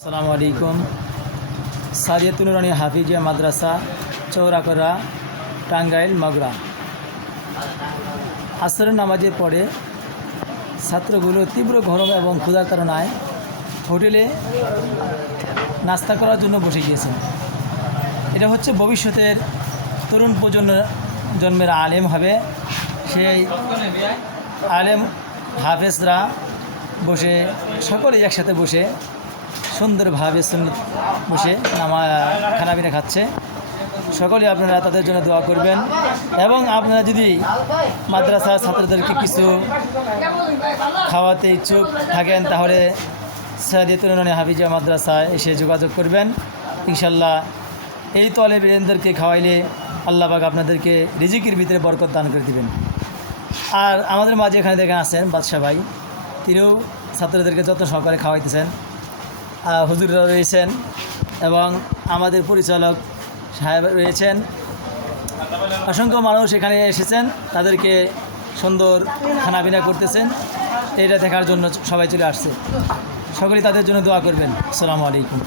আসসালামু আলাইকুম। সাদিয়াতুল হাফিজিয়া মাদ্রাসা চৌরাকরা টাঙ্গাইল, মগরা। আসরের নামাজের পরে ছাত্রগুলো তীব্র গরম এবং ক্ষুধার কারণায় হোটেলে নাস্তা করার জন্য বসে গিয়েছেন। এটা হচ্ছে ভবিষ্যতের তরুণ প্রজন্ম জন্মের আলেম হবে। সেই আলেম হাফেজরা বসে, সকলেই একসাথে বসে সুন্দরভাবে সুন্নত বসে নামা, খানাপিনা খাচ্ছে। সকলে আপনারা তাদের জন্য দোয়া করবেন। এবং আপনারা যদি মাদ্রাসার ছাত্রদেরকে কিছু খাওয়াতে ইচ্ছুক থাকেন, তাহলে সৈয়দুল হাফিজা মাদ্রাসায় এসে যোগাযোগ করবেন। ইনশাল্লাহ এই তলে বেরেনদেরকে খাওয়াইলে আল্লাহবাক আপনাদেরকে রিজিকের ভিতরে বরকত দান করে দিবেন। আর আমাদের মাঝে এখানে দেখেন আছেন বাদশাহ ভাই। তিনিও ছাত্রদেরকে যত্ন সহকারে খাওয়াইতেছেন। হুজুররা রয়েছেন এবং আমাদের পরিচালক সাহেব রয়েছেন। অসংখ্য মানুষ এখানে এসেছেন, তাদেরকে সুন্দর খানাপিনা করতেছেন। এটা দেখার জন্য সবাই চলে আসছে। সকলে তাদের জন্য দোয়া করবেন। আসসালামু আলাইকুম।